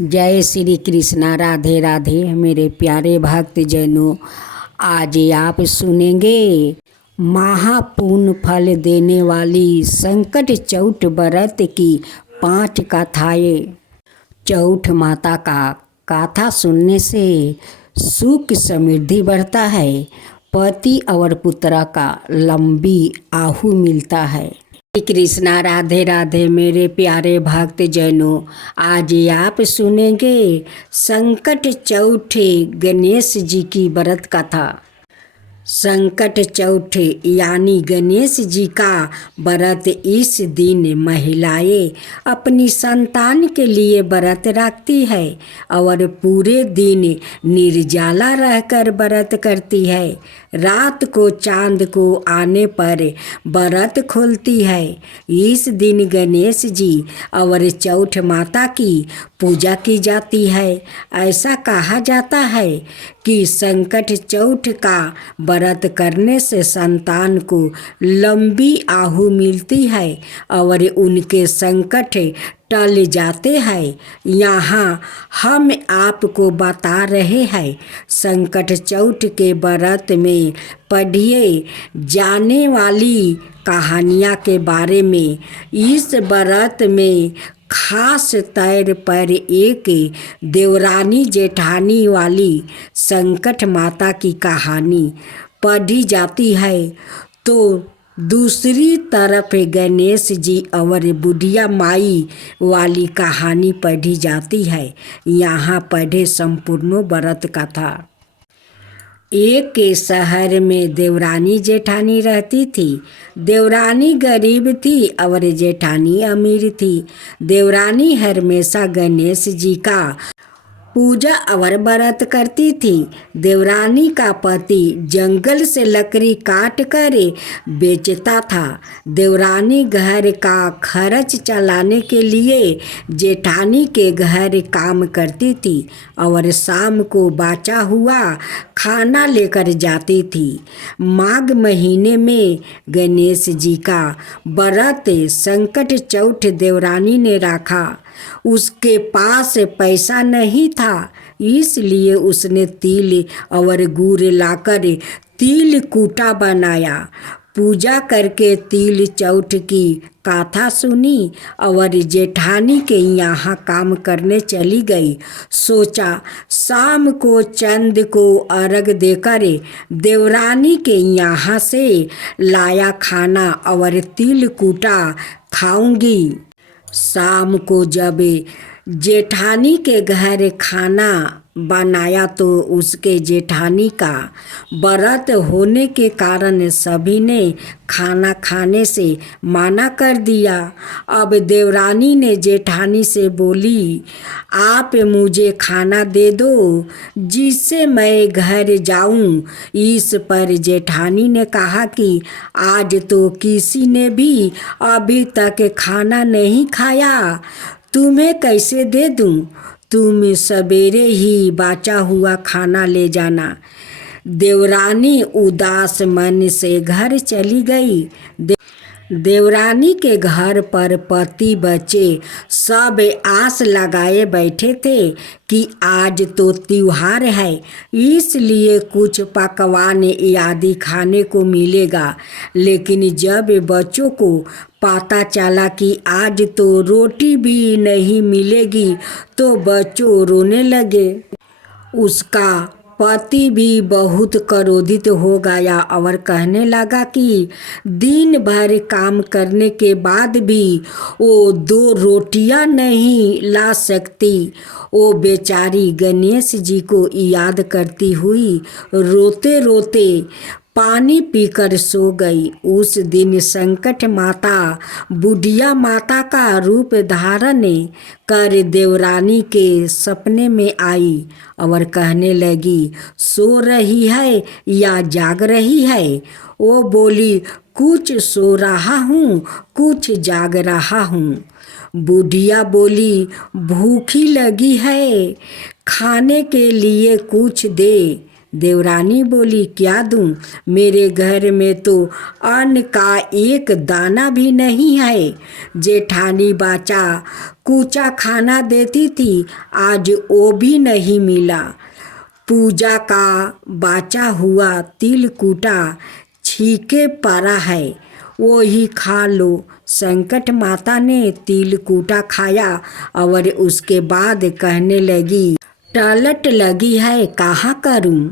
जय श्री कृष्णा। राधे राधे मेरे प्यारे भक्त जनों। आज आप सुनेंगे महापुण्य फल देने वाली संकट चौथ व्रत की 5 कथाएं। चौथ माता का कथा सुनने से सुख समृद्धि बढ़ता है, पति और पुत्र का लंबी आयु मिलता है। कृष्णा। राधे राधे मेरे प्यारे भक्त जनों। आज आप सुनेंगे संकट चौथ गणेश जी की व्रत कथा। संकट चौथ यानी गणेश जी का व्रत। इस दिन महिलाएं अपनी संतान के लिए व्रत रखती है और पूरे दिन निर्जला रहकर व्रत करती है। रात को चांद को आने पर व्रत खोलती है। इस दिन गणेश जी और चौथ माता की पूजा की जाती है। ऐसा कहा जाता है कि संकट चौथ का व्रत करने से संतान को लंबी आयु मिलती है और उनके संकट टल जाते हैं। यहाँ हम आपको बता रहे हैं संकट चौथ के व्रत में पढ़िए जाने वाली कहानियाँ के बारे में। इस व्रत में खास तौर पर एक देवरानी जेठानी वाली संकट माता की कहानी पढ़ी जाती है, तो दूसरी तरफ गणेश जी और बुढ़िया माई वाली कहानी पढ़ी जाती है। यहाँ पढ़े संपूर्ण व्रत कथा। एक के शहर में देवरानी जेठानी रहती थी। देवरानी गरीब थी और जेठानी अमीर थी। देवरानी हमेशा गणेश जी का पूजा और व्रत करती थी। देवरानी का पति जंगल से लकड़ी काट कर बेचता था। देवरानी घर का खर्च चलाने के लिए जेठानी के घर काम करती थी और शाम को बचा हुआ खाना लेकर जाती थी। माघ महीने में गणेश जी का व्रत संकट चौथ देवरानी ने रखा। उसके पास पैसा नहीं था, इसलिए उसने तिल और गुड़ लाकर तिल कूटा बनाया। पूजा करके तिल चौथ की कथा सुनी और जेठानी के यहाँ काम करने चली गई। सोचा शाम को चंद को अर्घ देकर देवरानी के यहाँ से लाया खाना और तिल कूटा खाऊंगी। शाम को जब जेठानी के घर खाना बनाया तो उसके जेठानी का व्रत होने के कारण सभी ने खाना खाने से मना कर दिया। अब देवरानी ने जेठानी से बोली, आप मुझे खाना दे दो जिससे मैं घर जाऊं। इस पर जेठानी ने कहा कि आज तो किसी ने भी अभी तक खाना नहीं खाया, तुम्हें कैसे दे दूं? तुम सवेरे ही बचा हुआ खाना ले जाना। देवरानी उदास मन से घर चली गई। देवरानी के घर पर पति बच्चे सब आस लगाए बैठे थे कि आज तो त्योहार है, इसलिए कुछ पकवान आदि खाने को मिलेगा। लेकिन जब बच्चों को पता चला कि आज तो रोटी भी नहीं मिलेगी तो बच्चों रोने लगे। उसका पति भी बहुत क्रोधित हो गया और कहने लगा कि दिन भर काम करने के बाद भी वो 2 रोटियां नहीं ला सकती। वो बेचारी गणेश जी को याद करती हुई रोते रोते पानी पीकर सो गई। उस दिन संकट माता बुढ़िया माता का रूप धारण कर देवरानी के सपने में आई और कहने लगी, सो रही है या जाग रही है? वो बोली, कुछ सो रहा हूँ, कुछ जाग रहा हूँ। बुढ़िया बोली, भूखी लगी है, खाने के लिए कुछ दे। देवरानी बोली, क्या दूं? मेरे घर में तो अन्न का एक दाना भी नहीं है। जेठानी बाचा कूचा खाना देती थी, आज वो भी नहीं मिला। पूजा का बाचा हुआ तिल कूटा छीके पड़ा है, वो ही खा लो। संकट माता ने तिल कूटा खाया और उसके बाद कहने लगी, टलट लगी है, कहाँ करूं?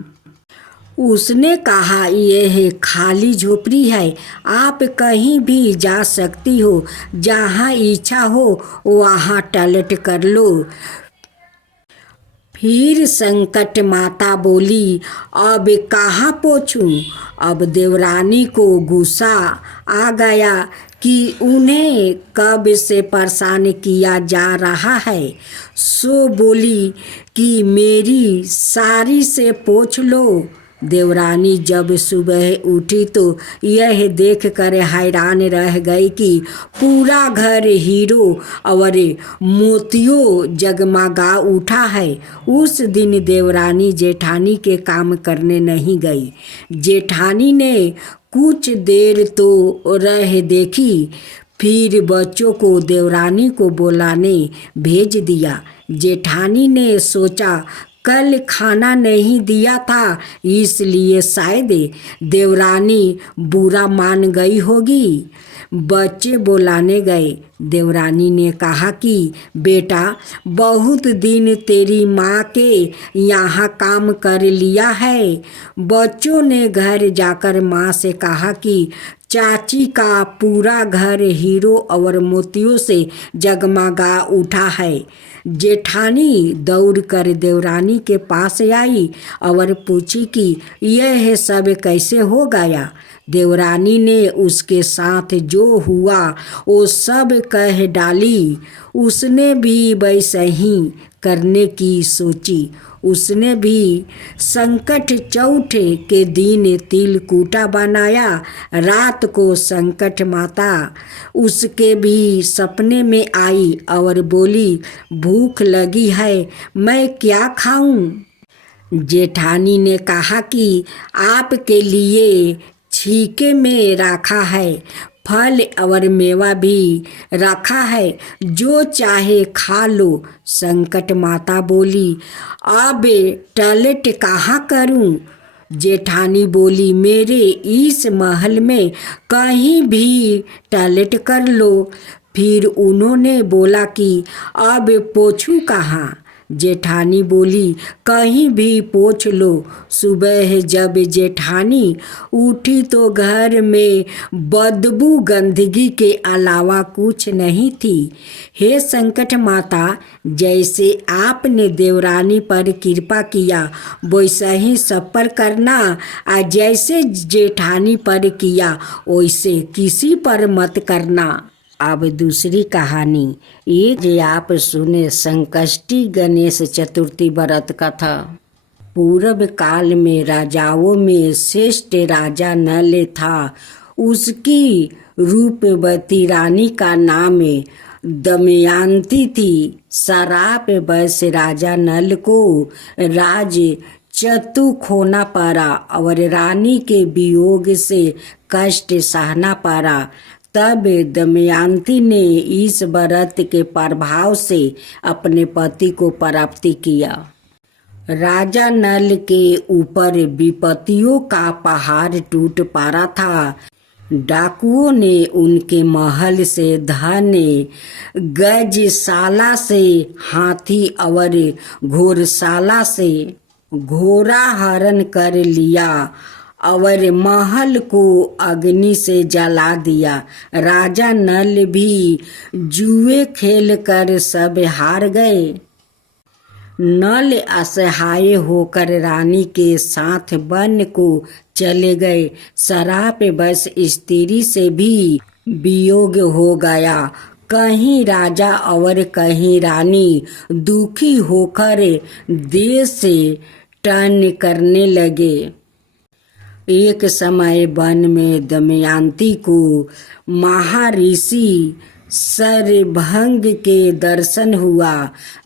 उसने कहा, यह खाली झोपड़ी है, आप कहीं भी जा सकती हो, जहाँ इच्छा हो वहाँ टलट कर लो। फिर संकट माता बोली, अब कहाँ पोछूं? अब देवरानी को गुस्सा आ गया कि उन्हें कब से परेशान किया जा रहा है। सो बोली कि मेरी साड़ी से पोंछ लो। देवरानी जब सुबह उठी तो यह देखकर हैरान रह गई कि पूरा घर हीरो और मोतियों जगमगा उठा है। उस दिन देवरानी जेठानी के काम करने नहीं गई। जेठानी ने कुछ देर तो रह देखी, फिर बच्चों को देवरानी को बुलाने भेज दिया। जेठानी ने सोचा, कल खाना नहीं दिया था, इसलिए शायद देवरानी बुरा मान गई होगी। बच्चे बुलाने गए। देवरानी ने कहा कि बेटा, बहुत दिन तेरी माँ के यहाँ काम कर लिया है। बच्चों ने घर जाकर माँ से कहा कि चाची का पूरा घर हीरो और मोतियों से जगमगा उठा है। जेठानी दौड़ कर देवरानी के पास आई और पूछी कि यह सब कैसे हो गया। देवरानी ने उसके साथ जो हुआ वो सब कह डाली। उसने भी वैसे ही करने की सोची। उसने भी संकट चौथ के दिन तिल कूटा बनाया। रात को संकट माता उसके भी सपने में आई और बोली, भूख लगी है, मैं क्या खाऊं? जेठानी ने कहा कि आपके लिए छीके में रखा है, फल और मेवा भी रखा है, जो चाहे खा लो। संकट माता बोली, अब टॉयलेट कहाँ करूं? जेठानी बोली, मेरे इस महल में कहीं भी टॉयलेट कर लो। फिर उन्होंने बोला कि अब पोछूं कहाँ? जेठानी बोली, कहीं भी पोंछ लो। सुबह जब जेठानी उठी तो घर में बदबू गंदगी के अलावा कुछ नहीं थी। हे संकट माता, जैसे आपने देवरानी पर कृपा किया वैसा ही सब पर करना, और जैसे जेठानी पर किया वैसे किसी पर मत करना। अब दूसरी कहानी एक जे आप सुने संकष्टी गणेश चतुर्थी व्रत कथा। पूर्व काल में राजाओं में श्रेष्ठ राजा नल था। उसकी रूपवती रानी का नाम दमयंती थी। शराप वश राजा नल को राज चतु खोना पड़ा और रानी के वियोग से कष्ट सहना पड़ा। तब दमयंती ने इस व्रत के प्रभाव से अपने पति को प्राप्त किया। राजा नल के ऊपर विपत्तियों का पहाड़ टूट पड़ा था। डाकुओं ने उनके महल से धन, गजशाला से हाथी और घोड़शाला से घोड़ा हरण कर लिया और महल को अग्नि से जला दिया। राजा नल भी जुए खेल कर सब हार गए। नल असहाय होकर रानी के साथ वन को चले गए। शराप बस स्त्री से भी वियोग हो गया। कहीं राजा और कहीं रानी दुखी होकर देश से टन करने लगे। एक समय वन में दमयंती को महर्षि सरभंग के दर्शन हुआ।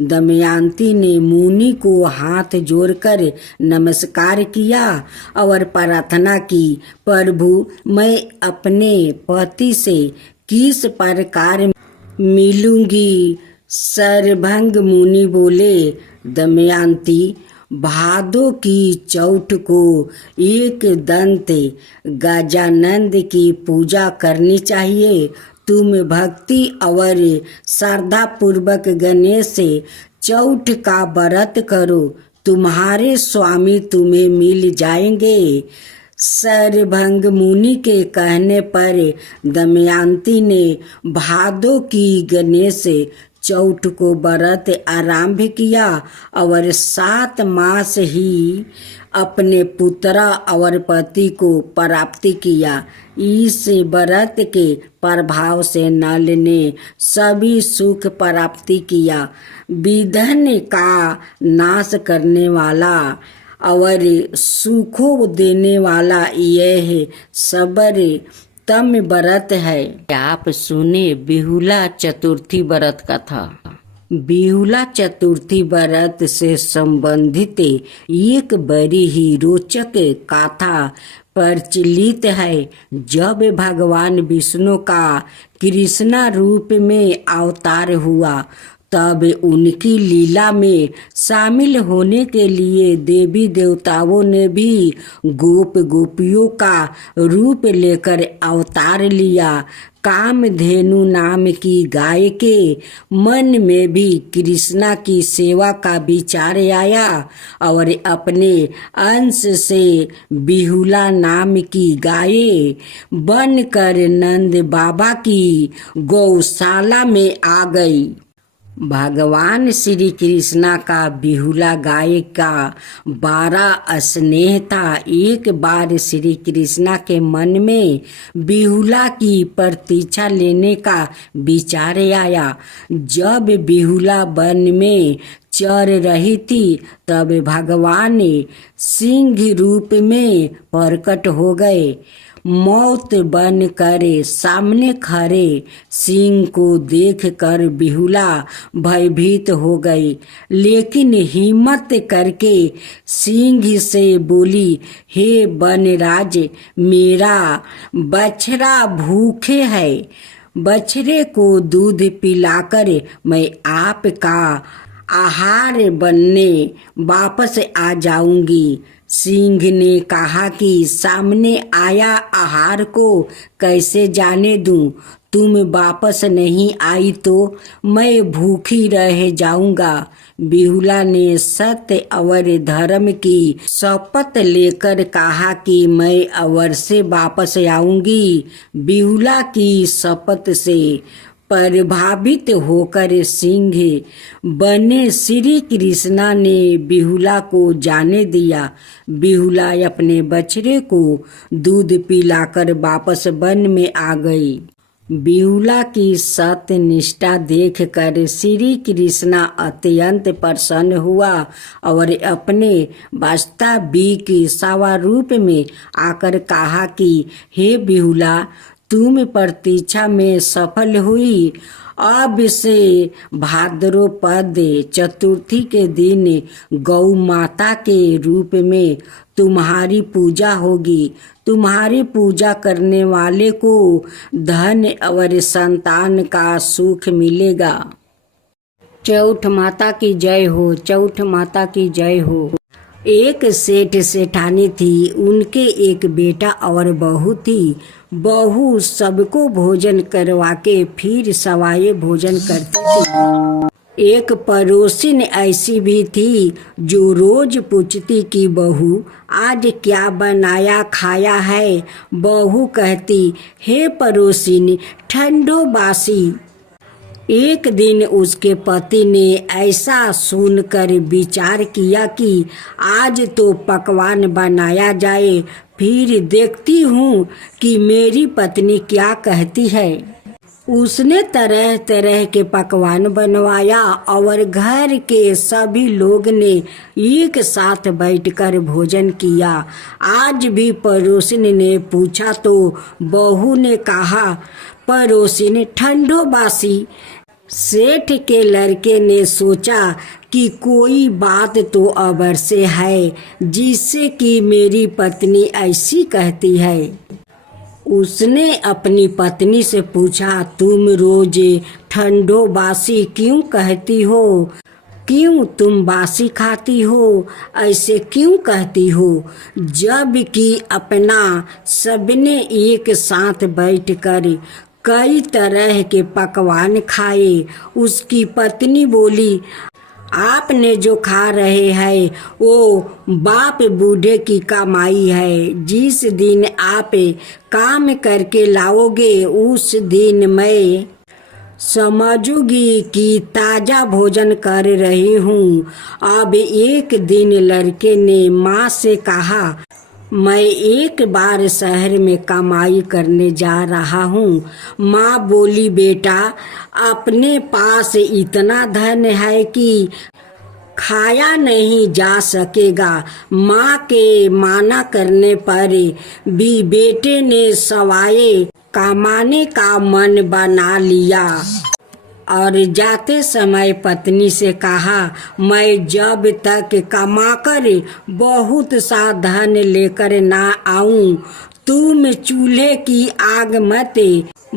दमयंती ने मुनि को हाथ जोड़कर नमस्कार किया और प्रार्थना की, प्रभु मैं अपने पति से किस प्रकार मिलूंगी। सरभंग मुनि बोले, दमयंती भादो की चौथ को एक दंत गजानंद की पूजा करनी चाहिए। तुम भक्ति और श्रद्धा पूर्वक गणेश चौथ का व्रत करो, तुम्हारे स्वामी तुम्हें मिल जाएंगे। सरभंग मुनि के कहने पर दमयंती ने भादो की गणेश चौथ को व्रत आरंभ किया और 7 मास ही अपने पुत्र और पति को प्राप्त किया। इस व्रत के प्रभाव से नल ने सभी सुख प्राप्ति किया। विघ्न का नाश करने वाला और सुखों देने वाला यह सबरतम व्रत है। आप सुने बिहुला चतुर्थी व्रत कथा। बिहुला चतुर्थी व्रत से संबंधित एक बड़ी ही रोचक कथा प्रचलित है। जब भगवान विष्णु का कृष्णा रूप में अवतार हुआ, तब उनकी लीला में शामिल होने के लिए देवी देवताओं ने भी गोप गोपियों का रूप लेकर अवतार लिया। कामधेनु नाम की गाय के मन में भी कृष्णा की सेवा का विचार आया और अपने अंश से बिहुला नाम की गाय बनकर नंद बाबा की गौशाला में आ गई। भगवान श्री कृष्णा का बिहुला गाय का बड़ा स्नेह था। एक बार श्री कृष्णा के मन में बिहुला की प्रतीक्षा लेने का विचार आया। जब बिहुला वन में चर रही थी, तब भगवान सिंह रूप में प्रकट हो गए। मौत बन कर सामने खड़े सिंह को देखकर बिहुला भयभीत हो गई, लेकिन हिम्मत करके सिंह से बोली, हे वनराज, मेरा बछड़ा भूखे है। बछड़े को दूध पिलाकर मैं आपका आहार बनने वापस आ जाऊंगी। सिंह ने कहा कि सामने आया आहार को कैसे जाने दूं? तुम वापस नहीं आई तो मैं भूखी रह जाऊंगा। बिहुला ने सत्य और धर्म की शपथ लेकर कहा कि मैं अवश्य वापस आऊंगी। बिहुला की शपथ से प्रभावित होकर सिंह बने श्री कृष्णा ने बिहुला को जाने दिया। बिहुला अपने बछड़े को दूध पिलाकर वापस वन में आ गई। बिहुला की सत्य निष्ठा देखकर श्री कृष्णा अत्यंत प्रसन्न हुआ और अपने वास्तविक स्वरूप में आकर कहा कि हे बिहुला, तुम प्रतीक्षा में सफल हुई। अब से भाद्रपद चतुर्थी के दिन गौ माता के रूप में तुम्हारी पूजा होगी। तुम्हारी पूजा करने वाले को धन और संतान का सुख मिलेगा। चौथ माता की जय हो। चौथ माता की जय हो। एक सेठ सेठानी थी। उनके एक बेटा और बहू थी। बहू सबको भोजन करवा के फिर सवाए भोजन करती थी। एक पड़ोसिन ऐसी भी थी जो रोज पूछती कि बहू आज क्या बनाया खाया है। बहू कहती, हे पड़ोसिन, ठंडो बासी। एक दिन उसके पति ने ऐसा सुनकर विचार किया कि आज तो पकवान बनाया जाए, फिर देखती हूँ कि मेरी पत्नी क्या कहती है। उसने तरह तरह के पकवान बनवाया और घर के सभी लोग ने एक साथ बैठकर भोजन किया। आज भी पड़ोसिन ने पूछा तो बहू ने कहा, पड़ोसिन ठंडो बासी। सेठ के लड़के ने सोचा कि कोई बात तो अबर से है जिससे कि मेरी पत्नी ऐसी कहती है। उसने अपनी पत्नी से पूछा, तुम रोज ठंडो बासी क्यों कहती हो? क्यों तुम बासी खाती हो? ऐसे क्यों कहती हो? जब कि अपना सबने एक साथ बैठकर कई तरह के पकवान खाए। उसकी पत्नी बोली, आपने जो खा रहे हैं वो बाप बूढ़े की कमाई है। जिस दिन आप काम करके लाओगे उस दिन मैं समझूंगी कि ताज़ा भोजन कर रही हूँ। अब एक दिन लड़के ने माँ से कहा, मैं एक बार शहर में कमाई करने जा रहा हूँ। माँ बोली, बेटा अपने पास इतना धन है कि खाया नहीं जा सकेगा। माँ के माना करने पर भी बेटे ने सवाए कमाने का मन बना लिया और जाते समय पत्नी से कहा, मैं जब तक कमाकर बहुत सा धन लेकर ना आऊं तुम चूल्हे की आग मत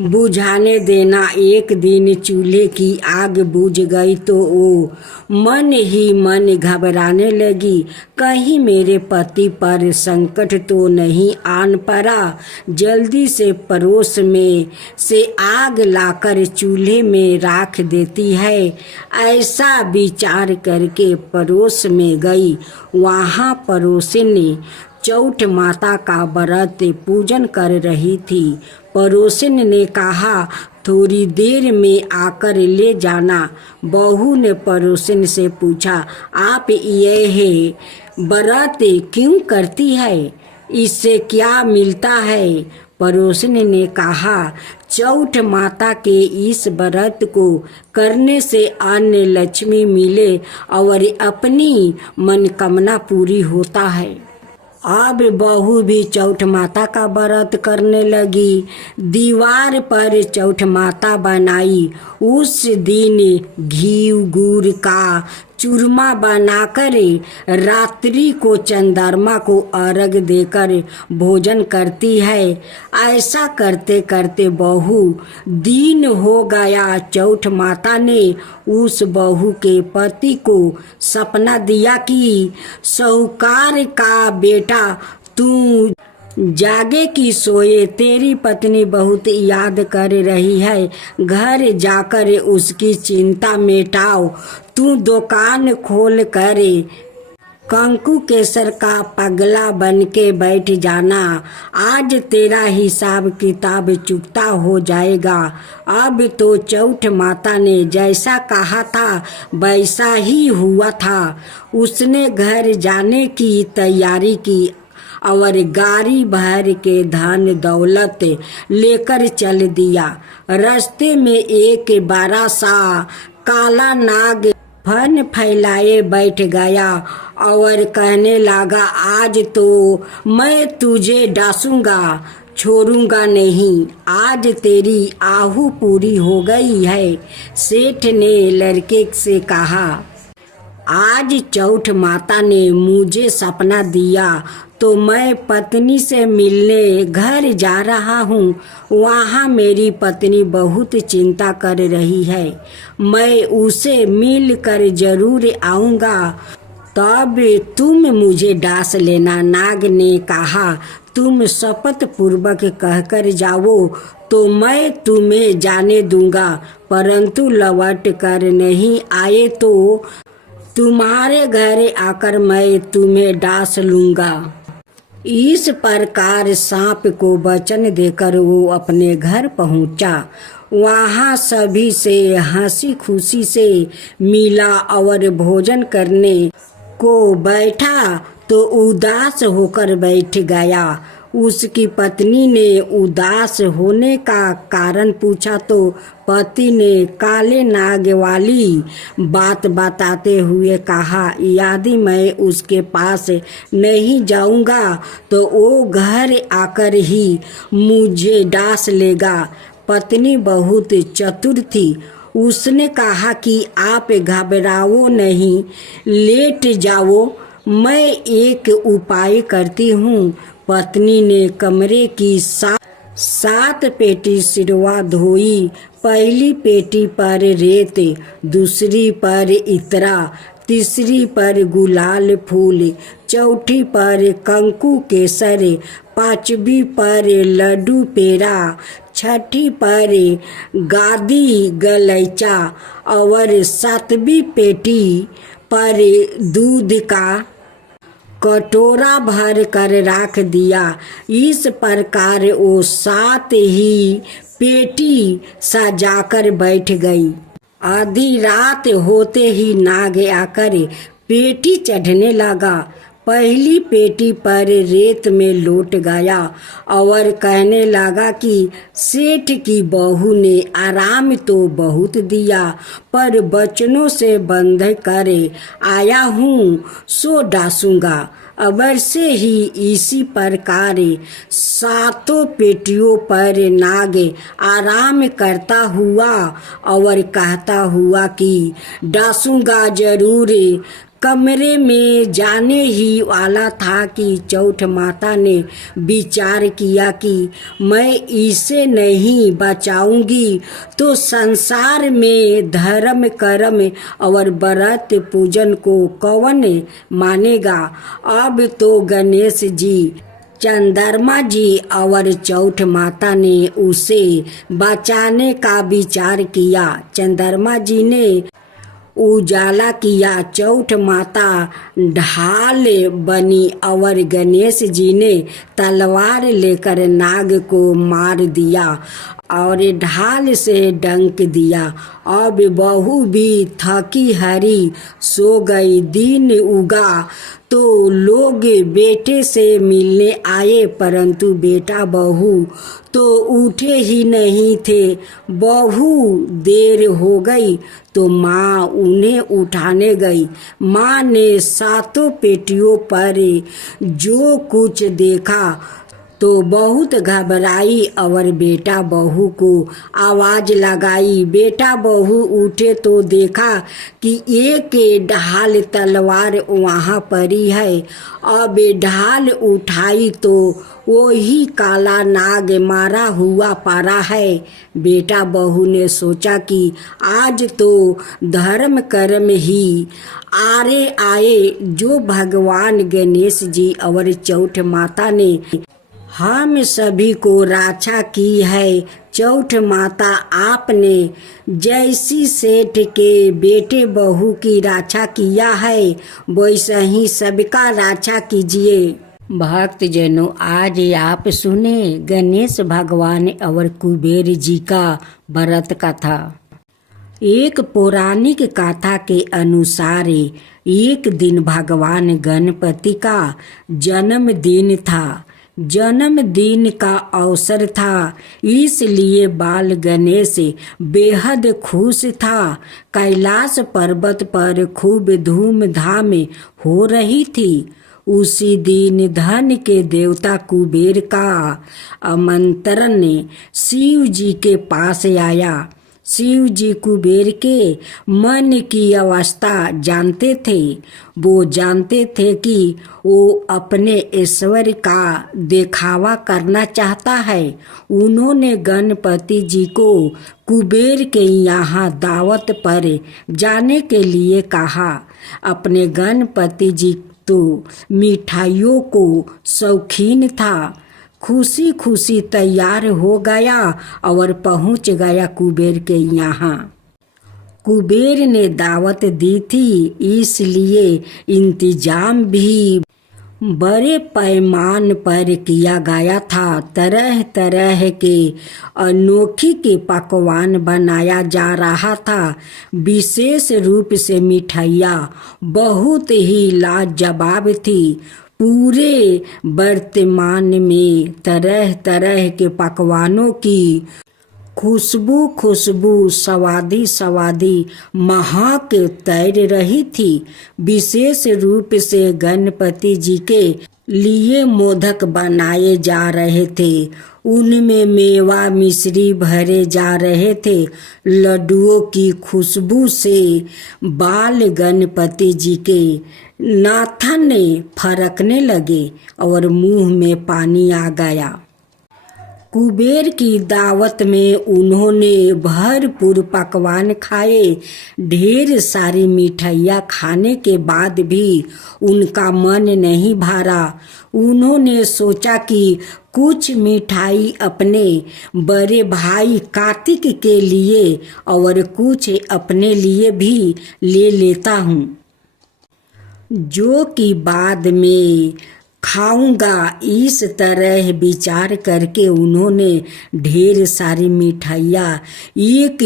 बुझाने देना। एक दिन चूल्हे की आग बुझ गई तो वो मन ही मन घबराने लगी, कहीं मेरे पति पर संकट तो नहीं आन पड़ा। जल्दी से पड़ोस में से आग लाकर चूल्हे में राख देती है। ऐसा विचार करके पड़ोस में गई। वहाँ पड़ोसिन ने चौठ माता का व्रत पूजन कर रही थी। पड़ोसिन ने कहा, थोड़ी देर में आकर ले जाना। बहू ने पड़ोसिन से पूछा, आप ये व्रत क्यों करती है? इससे क्या मिलता है? पड़ोसिन ने कहा, चौठ माता के इस व्रत को करने से अन्न लक्ष्मी मिले और अपनी मनोकामना पूरी होता है। अब बहू भी चौठ माता का व्रत करने लगी। दीवार पर चौठ माता बनाई। उस दिन घी गुड़ का चूरमा बनाकर रात्रि को चंद्रमा को अर्घ देकर भोजन करती है। ऐसा करते करते बहू दिन हो गया। चौठ माता ने उस बहू के पति को सपना दिया कि साहूकार का बेटा तू जागे कि सोए, तेरी पत्नी बहुत याद कर रही है। घर जाकर उसकी चिंता मिटाओ। तू दुकान खोल कर कंकु केसर का पगला बन के बैठ जाना। आज तेरा हिसाब किताब चुकता हो जाएगा। अब तो चौठ माता ने जैसा कहा था वैसा ही हुआ था। उसने घर जाने की तैयारी की और गाड़ी भर के धन दौलत लेकर चल दिया। रास्ते में एक बड़ा सा काला नाग फन फैलाए बैठ गया और कहने लगा, आज तो मैं तुझे डांसूंगा, छोड़ूंगा नहीं। आज तेरी आहू पूरी हो गई है। सेठ ने लड़के से कहा, आज चौठ माता ने मुझे सपना दिया तो मैं पत्नी से मिलने घर जा रहा हूँ। वहाँ मेरी पत्नी बहुत चिंता कर रही है। मैं उसे मिल कर जरूर आऊँगा, तब तुम मुझे डांस लेना। नाग ने कहा, तुम शपथ पूर्वक कहकर जाओ तो मैं तुम्हें जाने दूंगा, परंतु लौट कर नहीं आए तो तुम्हारे घर आकर मैं तुम्हें डांस लूंगा। इस प्रकार सांप को वचन देकर वो अपने घर पहुंचा। वहाँ सभी से हंसी खुशी से मिला और भोजन करने को बैठा तो उदास होकर बैठ गया। उसकी पत्नी ने उदास होने का कारण पूछा तो पति ने काले नाग वाली बात बताते हुए कहा, यदि मैं उसके पास नहीं जाऊंगा तो वो घर आकर ही मुझे डांस लेगा। पत्नी बहुत चतुर थी। उसने कहा कि आप घबराओ नहीं, लेट जाओ, मैं एक उपाय करती हूँ। पत्नी ने कमरे की सात पेटी सिरवा धोई। पहली पेटी पर रेत, दूसरी पर इतरा, तीसरी पर गुलाल फूल, चौथी पर कंकु केसर, पांचवी पर लड्डू पेड़ा, छठी पर गादी गलैचा और सातवीं पेटी पर दूध का कटोरा भर कर रख दिया। इस प्रकार वो सात ही पेटी सजाकर बैठ गई। आधी रात होते ही नाग आकर पेटी चढ़ने लगा। पहली पेटी पर रेत में लौट गया और कहने लगा कि सेठ की बहू ने आराम तो बहुत दिया, पर बचनों से बंध कर आया हूँ सो डासूंगा। अबर से ही इसी प्रकार सातों पेटियों पर नाग आराम करता हुआ और कहता हुआ कि डासूंगा जरूर। कमरे में जाने ही वाला था कि चौठ माता ने विचार किया कि मैं इसे नहीं बचाऊंगी तो संसार में धर्म कर्म और व्रत पूजन को कौन मानेगा। अब तो गणेश जी, चंद्रमा जी और चौठ माता ने उसे बचाने का विचार किया। चंद्रमा जी ने उजाला किया, चौठ माता ढाल बनी और गणेश जी ने तलवार लेकर नाग को मार दिया और ढाल से डंक दिया। अब बहू भी थकी हारी सो गई। दिन उगा तो लोग बेटे से मिलने आए, परंतु बेटा बहू तो उठे ही नहीं थे। बहू देर हो गई तो माँ उन्हें उठाने गई। माँ ने सातों पेटियों पर जो कुछ देखा तो बहुत घबराई और बेटा बहू को आवाज लगाई। बेटा बहू उठे तो देखा कि एक ढाल तलवार वहाँ पड़ी है। अब ढाल उठाई तो वही काला नाग मारा हुआ पड़ा है। बेटा बहू ने सोचा कि आज तो धर्म कर्म ही आरे आए जो भगवान गणेश जी और चौठ माता ने हम सभी को रक्षा की है। चौठ माता, आपने जैसी सेठ के बेटे बहू की रक्षा किया है वैसा ही सबका रक्षा कीजिए। भक्त जनों, आज आप सुने गणेश भगवान और कुबेर जी का व्रत कथा। एक पौराणिक कथा के अनुसार एक दिन भगवान गणपति का जन्मदिन था। जन्मदिन का अवसर था, इसलिए बाल गणेश बेहद खुश था। कैलाश पर्वत पर खूब धूमधाम हो रही थी। उसी दिन धन के देवता कुबेर का आमंत्रण शिव जी के पास आया। शिव जी कुबेर के मन की अवस्था जानते थे। वो जानते थे कि वो अपने ईश्वर का दिखावा करना चाहता है। उन्होंने गणपति जी को कुबेर के यहाँ दावत पर जाने के लिए कहा। अपने गणपति जी तो मिठाइयों को शौकीन था। खुशी खुशी तैयार हो गया और पहुंच गया कुबेर के यहाँ। कुबेर ने दावत दी थी, इसलिए इंतजाम भी बड़े पैमान पर किया गया था। तरह तरह के अनोखी के पकवान बनाया जा रहा था। विशेष रूप से मिठाइयाँ बहुत ही लाजवाब थी। पूरे वर्तमान में तरह तरह के पकवानों की खुशबू स्वादी महक तैर रही थी। विशेष रूप से गणपति जी के लिए मोदक बनाए जा रहे थे। उनमें मेवा मिश्री भरे जा रहे थे। लड्डुओं की खुशबू से बाल गणपति जी के नाथन फरकने लगे और मुंह में पानी आ गया। कुबेर की दावत में उन्होंने भरपूर पकवान खाए। ढेर सारी मिठाइयाँ खाने के बाद भी उनका मन नहीं भरा। उन्होंने सोचा कि कुछ मिठाई अपने बड़े भाई कार्तिक के लिए और कुछ अपने लिए भी ले लेता हूँ, जो कि बाद में खाऊंगा। इस तरह विचार करके उन्होंने ढेर सारी मिठाइयाँ एक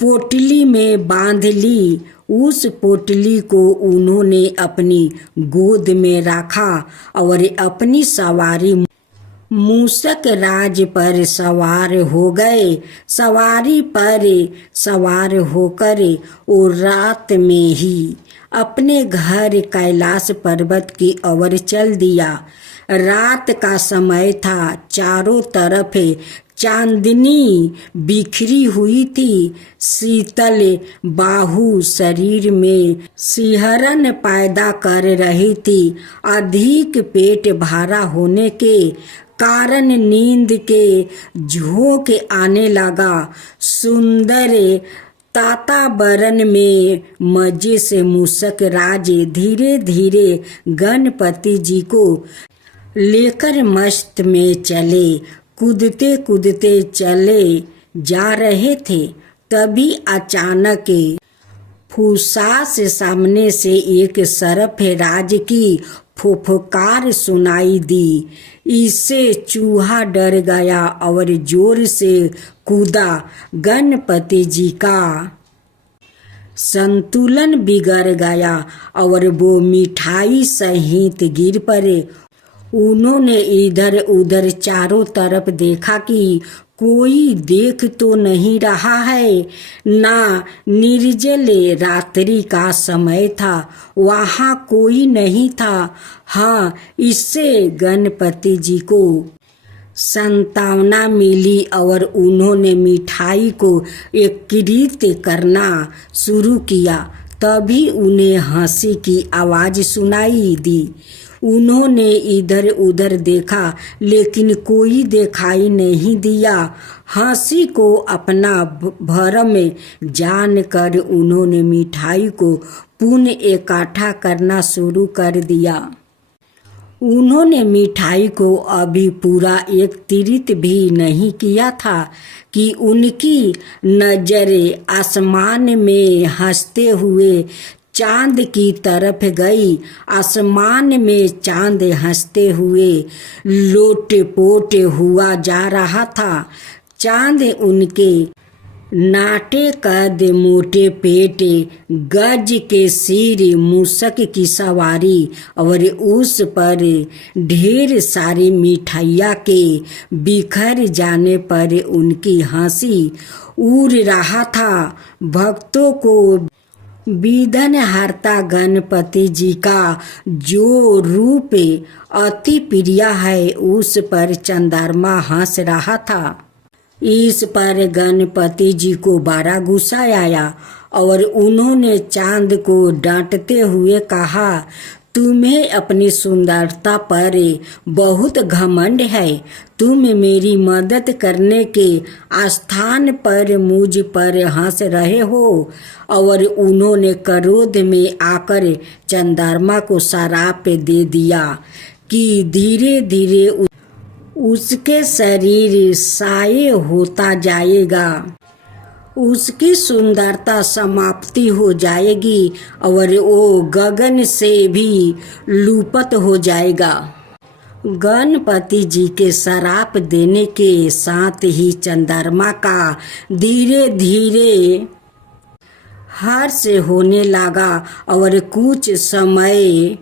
पोटली में बांध ली। उस पोटली को उन्होंने अपनी गोद में रखा और अपनी सवारी मूषक राज पर सवार हो गए। सवारी पर सवार होकर वो रात में ही अपने घर कैलाश पर्वत की ओर चल दिया। रात का समय था। चारों तरफ चांदनी बिखरी हुई थी। शीतल बाहु शरीर में सिहरन पैदा कर रही थी। अधिक पेट भरा होने के कारण नींद के झोंके आने लगा। सुंदर वातावरण में मजे से मूषक राज धीरे धीरे गणपति जी को लेकर मस्त में चले। कूदते कूदते चले जा रहे थे। तभी अचानक फुसफुस सामने से एक सरफराज की फुफकार सुनाई दी। इससे चूहा डर गया और जोर से कूदा। गणपति जी का संतुलन बिगड़ गया और वो मिठाई सहित गिर पड़े। उन्होंने इधर उधर चारों तरफ देखा कि कोई देख तो नहीं रहा है। ना निर्जल रात्रि का समय था, वहाँ कोई नहीं था। हाँ, इससे गणपति जी को सांत्वना मिली और उन्होंने मिठाई को एकत्रित करना शुरू किया। तभी उन्हें हंसी की आवाज़ सुनाई दी। उन्होंने इधर उधर देखा लेकिन कोई दिखाई नहीं दिया। हंसी को अपना भरम जानकर उन्होंने मिठाई को पुनः इकट्ठा करना शुरू कर दिया। उन्होंने मिठाई को अभी पूरा एकत्रित भी नहीं किया था कि उनकी नजर आसमान में हंसते हुए चांद की तरफ गई। आसमान में चांद हंसते हुए लोटपोट हुआ जा रहा था। चांद उनके नाटे कद, मोटे पेट, गज के सिर, मूषक की सवारी और उस पर ढेर सारी मिठाइयाँ के बिखर जाने पर उनकी हंसी उड़ रहा था। भक्तों को विघ्न हरता गणपति जी का जो रूप अति प्रिय है, उस पर चंद्रमा हंस रहा था। इस पर गणपति जी को बड़ा गुस्सा आया और उन्होंने चांद को डांटते हुए कहा, तुम्हें अपनी सुंदरता पर बहुत घमंड है। तुम मेरी मदद करने के स्थान पर मुझ पर हंस रहे हो। और उन्होंने क्रोध में आकर चंद्रमा को श्राप दे दिया कि धीरे धीरे उसके शरीर साये होता जाएगा, उसकी सुंदरता समाप्ति हो जाएगी और वो गगन से भी लुप्त हो जाएगा। गणपति जी के श्राप देने के साथ ही चंद्रमा का धीरे धीरे हर्ष होने लगा और कुछ समय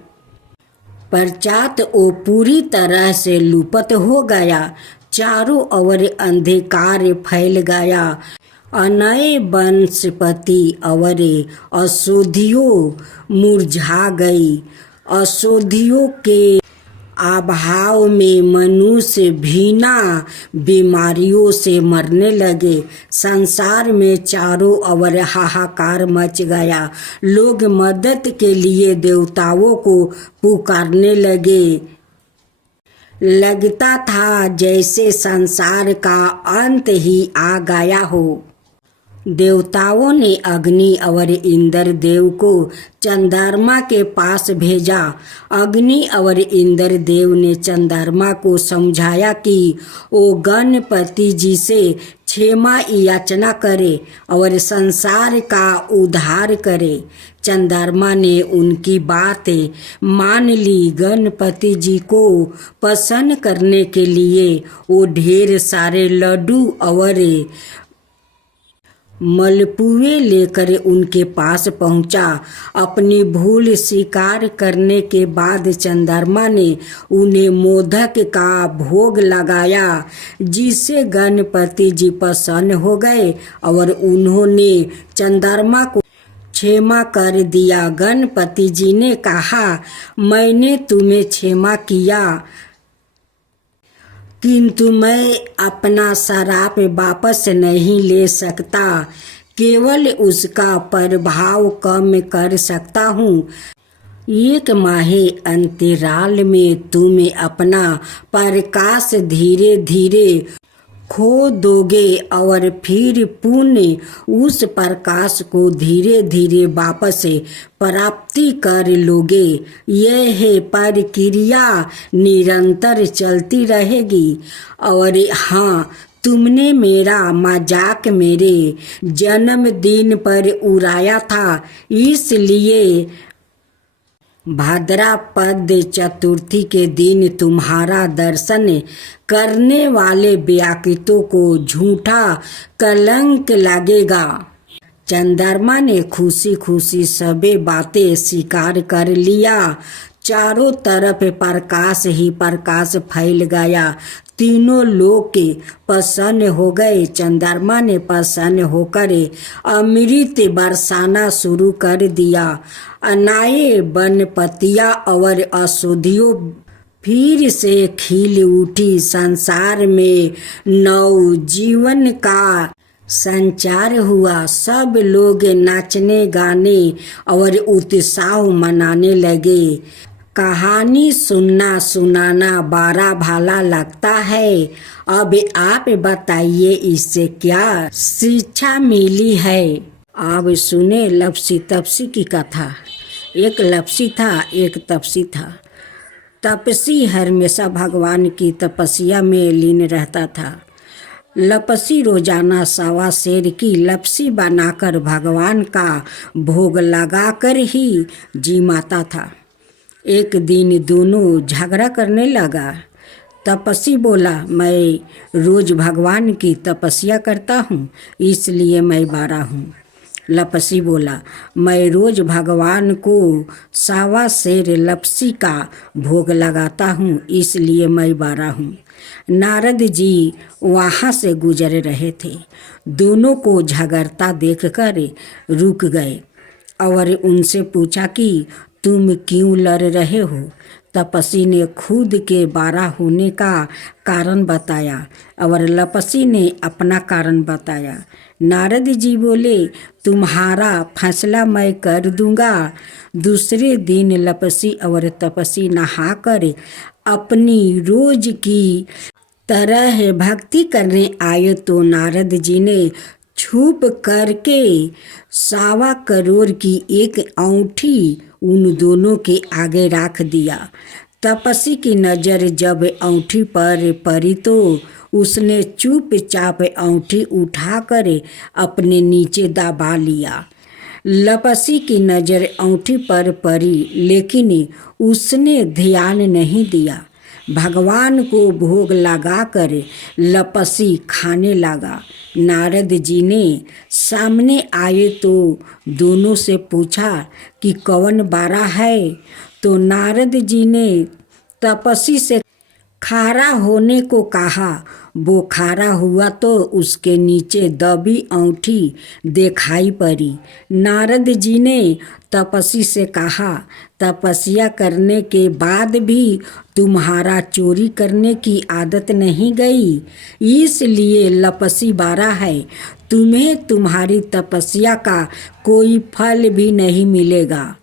पश्चात वो पूरी तरह से लुप्त हो गया। चारों ओर अंधकार फैल गया। अनय वनस्पति और औषधियों मुरझा गई। औषधियों के अभाव में मनुष्य भीना बीमारियों से मरने लगे। संसार में चारों ओर हाहाकार मच गया। लोग मदद के लिए देवताओं को पुकारने लगे। लगता था जैसे संसार का अंत ही आ गया हो। देवताओं ने अग्नि और इंद्र देव को चंद्रमा के पास भेजा। अग्नि और इंद्र देव ने चंद्रमा को समझाया कि वो गणपति जी से क्षमा याचना करे और संसार का उद्धार करे। चंद्रमा ने उनकी बात मान ली। गणपति जी को प्रसन्न करने के लिए वो ढेर सारे लड्डू और मलपुए लेकर उनके पास पहुंचा। अपनी भूल स्वीकार करने के बाद चंद्रमा ने उन्हें मोदक का भोग लगाया, जिससे गणपति जी प्रसन्न हो गए और उन्होंने चंद्रमा को क्षमा कर दिया। गणपति जी ने कहा, मैंने तुम्हें क्षमा किया, किंतु मैं अपना श्राप वापस नहीं ले सकता, केवल उसका प्रभाव कम कर सकता हूँ। 1 माह अंतराल में तुम अपना प्रकाश धीरे धीरे खो दोगे और फिर पुनः उस प्रकाश को धीरे धीरे वापस प्राप्ति कर लोगे। यह प्रक्रिया निरंतर चलती रहेगी। और हाँ, तुमने मेरा मजाक मेरे जन्मदिन पर उड़ाया था, इसलिए भाद्रपद चतुर्थी के दिन तुम्हारा दर्शन करने वाले व्याकृतों को झूठा कलंक लगेगा। चंद्रमा ने खुशी खुशी सभी बातें स्वीकार कर लिया। चारों तरफ प्रकाश ही प्रकाश फैल गया। तीनों लोग के प्रसन्न हो गए। चंद्रमा ने प्रसन्न होकर अमृत बरसाना शुरू कर दिया। अनाए वनपतियाँ और औषधियों फिर से खिल उठी। संसार में नव जीवन का संचार हुआ। सब लोग नाचने गाने और उत्सव मनाने लगे। कहानी सुनना सुनाना बड़ा भला लगता है। अब आप बताइए, इससे क्या शिक्षा मिली है? अब सुने लपसी तपसी की कथा। एक लपसी था, एक तपसी था। तपसी हमेशा भगवान की तपस्या में लीन रहता था। लपसी रोजाना 1.25 शेर की लपसी बनाकर भगवान का भोग लगाकर ही जिमाता था। एक दिन दोनों झगड़ा करने लगा। तपसी बोला, मैं रोज भगवान की तपस्या करता हूँ, इसलिए मैं बारा हूँ। लपसी बोला, मैं रोज भगवान को 1.25 शेर लपसी का भोग लगाता हूँ, इसलिए मैं बारा हूँ। नारद जी वहाँ से गुजर रहे थे। दोनों को झगड़ता देखकर रुक गए और उनसे पूछा कि तुम क्यों लड़ रहे हो? तपसी ने खुद के बारा होने का कारण बताया और लपसी ने अपना कारण बताया। नारद जी बोले, तुम्हारा फैसला मैं कर दूंगा। दूसरे दिन लपसी और तपसी नहाकर अपनी रोज की तरह भक्ति करने आए तो नारद जी ने छुप करके 1.25 करोड़ की एक अंगूठी उन दोनों के आगे रख दिया। तपसी की नज़र जब अंगूठी पर पड़ी तो उसने चुपचाप अंगूठी उठाकर अपने नीचे दबा लिया। लपसी की नज़र अंगूठी पर पड़ी, लेकिन उसने ध्यान नहीं दिया। भगवान को भोग लगाकर लपसी खाने लगा। नारद जी ने सामने आए तो दोनों से पूछा कि कौन बारा है? तो नारद जी ने तपसी से खारा होने को कहा, वो खारा हुआ तो उसके नीचे दबी औंठी दिखाई पड़ी। नारद जी ने तपस्वी से कहा, तपस्या करने के बाद भी तुम्हारा चोरी करने की आदत नहीं गई, इसलिए लपसी बारा है। तुम्हें तुम्हारी तपस्या का कोई फल भी नहीं मिलेगा।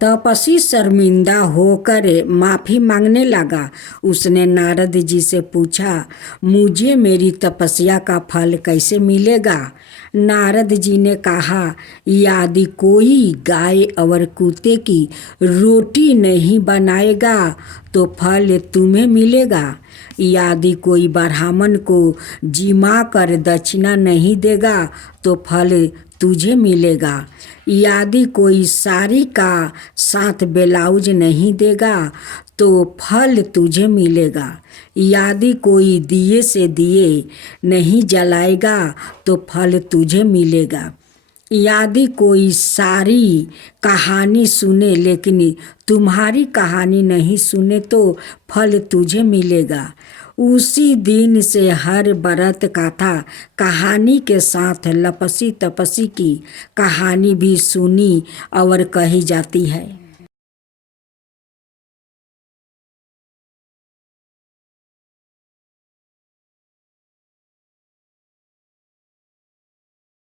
तपस्वी शर्मिंदा होकर माफ़ी मांगने लगा। उसने नारद जी से पूछा, मुझे मेरी तपस्या का फल कैसे मिलेगा? नारद जी ने कहा, यदि कोई गाय और कुत्ते की रोटी नहीं बनाएगा तो फल तुम्हें मिलेगा। यदि कोई ब्राह्मण को जिमा कर दक्षिणा नहीं देगा तो फल तुझे मिलेगा। यदि कोई साड़ी का साथ ब्लाउज नहीं देगा तो फल तुझे मिलेगा। यदि कोई दिए से दिए नहीं जलाएगा तो फल तुझे मिलेगा। यदि कोई सारी कहानी सुने लेकिन तुम्हारी कहानी नहीं सुने तो फल तुझे मिलेगा। उसी दिन से हर व्रत कथा कहानी के साथ लपसी तपसी की कहानी भी सुनी और कही जाती है।